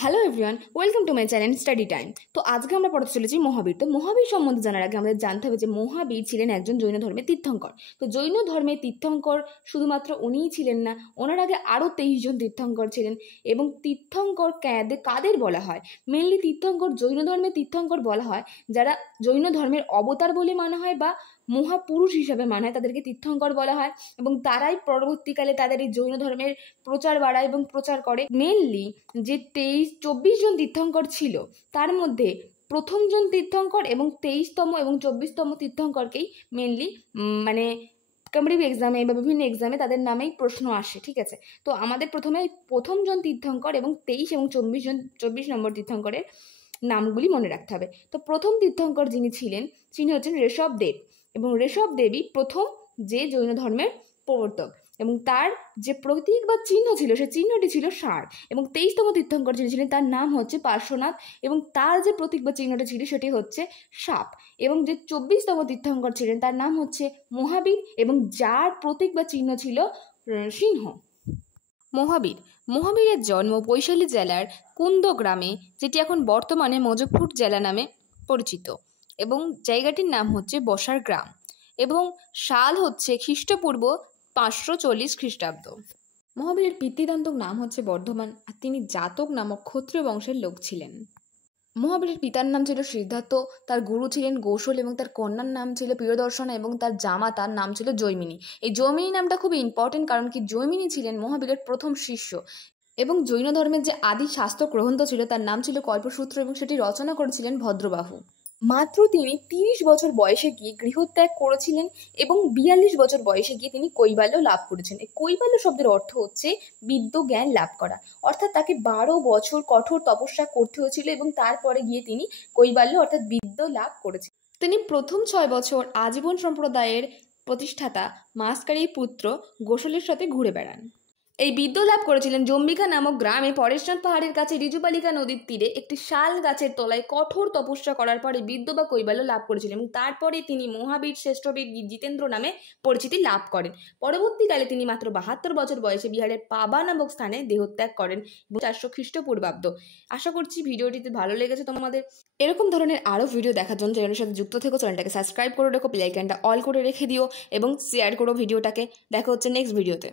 Hello everyone, welcome to my channel study time. তো আজকে আমরা পড়তে চলেছি মহাবীর। তো মহাবীর সম্বন্ধে জানার আগে আমাদের জানতে হবে যে মহাবীর ছিলেন একজন জৈন ধর্মের তীর্থঙ্কর। তো জৈন ধর্মের তীর্থঙ্কর শুধুমাত্র উনিই ছিলেন না, ওনার আগে আরও 23 জন তীর্থঙ্কর ছিলেন। এবং তীর্থঙ্কর কাদের বলা হয়? মেনলি তীর্থঙ্কর জৈন ধর্মের তীর্থঙ্কর বলা হয় যারা জৈন ধর্মের অবতার বলে মানা হয় বা মহাপুরুষ হিসাবে মানা হয়, তাদেরকে তীর্থঙ্কর বলা হয়। এবং তারাই পরবর্তীকালে তাদের এই জৈন ধর্মের প্রচার বাড়ায় এবং প্রচার করে। মেনলি যে 24 জন তীর্থঙ্কর ছিল তার মধ্যে প্রথম জন তীর্থঙ্কর এবং 23তম এবং 24তম তীর্থঙ্করকেই মেনলি মানে কম্পিটিটিভ এক্সামে বা বিভিন্ন এক্সামে তাদের নামেই প্রশ্ন আসে, ঠিক আছে। তো আমাদের প্রথমে প্রথম জন তীর্থঙ্কর এবং 23 এবং 24 নম্বর তীর্থঙ্করের নামগুলি মনে রাখতে হবে। তো প্রথম তীর্থঙ্কর যিনি ছিলেন তিনি হচ্ছেন ঋষভদেব, এবং ঋষভদেবই প্রথম যে জৈন ধর্মের প্রবর্তক। এবং তার যে প্রতীক বা চিহ্ন ছিল সে চিহ্নটি ছিল ষাঁড়। এবং 23তম তীর্থঙ্কর যিনি ছিলেন তার নাম হচ্ছে পার্শ্বনাথ, এবং তার যে প্রতীক বা চিহ্নটি ছিল সেটি হচ্ছে সাপ। এবং যে 24তম তীর্থঙ্কর ছিলেন তার নাম হচ্ছে মহাবীর, এবং যার প্রতীক বা চিহ্ন ছিল সিংহ। মহাবীরের জন্ম বৈশালী জেলার কুন্দ গ্রামে, যেটি এখন বর্তমানে মজফরপুর জেলা নামে পরিচিত, এবং জায়গাটির নাম হচ্ছে বসার গ্রাম, এবং সাল হচ্ছে খ্রিস্টপূর্ব 540 খ্রিস্টাব্দ। মহাবীরের পিতৃদন্তক নাম হচ্ছে বর্ধমান, আর তিনি জাতক নামক ক্ষত্রিয় বংশের লোক ছিলেন। মহাবীরের পিতার নাম ছিল সিদ্ধার্থ, তার গুরু ছিলেন কৌশল, এবং তার কন্যার নাম ছিল প্রিয়দর্শনা, এবং তার জামাতার নাম ছিল জৈমিনী। এই জৈমিনী নামটা খুব ইম্পর্টেন্ট, কারণ কি জৈমিনী ছিলেন মহাবীরের প্রথম শিষ্য। এবং জৈন ধর্মের যে আদি শাস্ত্র গ্রন্থ ছিল তার নাম ছিল কল্পসূত্র, এবং সেটি রচনা করেছিলেন ভদ্রবাহু। মাত্র তিনি 30 বছর বয়সে গিয়ে গৃহত্যাগ করেছিলেন, এবং 42 বছর বয়সে গিয়ে তিনি কৈবল্য লাভ করেছেন। এই কৈবল্য শব্দের অর্থ হচ্ছে বিদ্য জ্ঞান লাভ করা, অর্থাৎ তাকে 12 বছর কঠোর তপস্যা করতে হয়েছিল, এবং তারপরে গিয়ে তিনি কৈবল্য অর্থাৎ বিদ্য লাভ করেছেন। তিনি প্রথম 6 বছর আজীবন সম্প্রদায়ের প্রতিষ্ঠাতা মাস্কারির পুত্র গোসলের সাথে ঘুরে বেড়ান। এই বিদ্যা লাভ করেছিলেন জম্বিকা নামক গ্রামে পরেশনাথ পাহাড়ের কাছে ঋজুবালিকা নদীর তীরে একটি শাল গাছের তলায় কঠোর তপস্যা করার পরে বিদ্যা বা কৈবল্য লাভ করেছিলেন, এবং তারপরে তিনি মহাবীর শ্রেষ্ঠবীর জিতেন্দ্র নামে পরিচিতি লাভ করেন। পরবর্তীকালে তিনি মাত্র 72 বছর বয়সে বিহারের পাবা নামক স্থানে দেহত্যাগ করেন 400 খ্রিস্টপূর্বাব্দ। আশা করছি ভিডিওটিতে ভালো লেগেছে তোমাদের। এরকম ধরনের আরও ভিডিও দেখার জন্য চ্যানেলের সাথে যুক্ত থেকো, চ্যানেলটাকে সাবস্ক্রাইব করে রেখো, বেল আইকনটা অল করে রেখে দিও, এবং শেয়ার করো ভিডিওটাকে। দেখা হচ্ছে নেক্সট ভিডিওতে।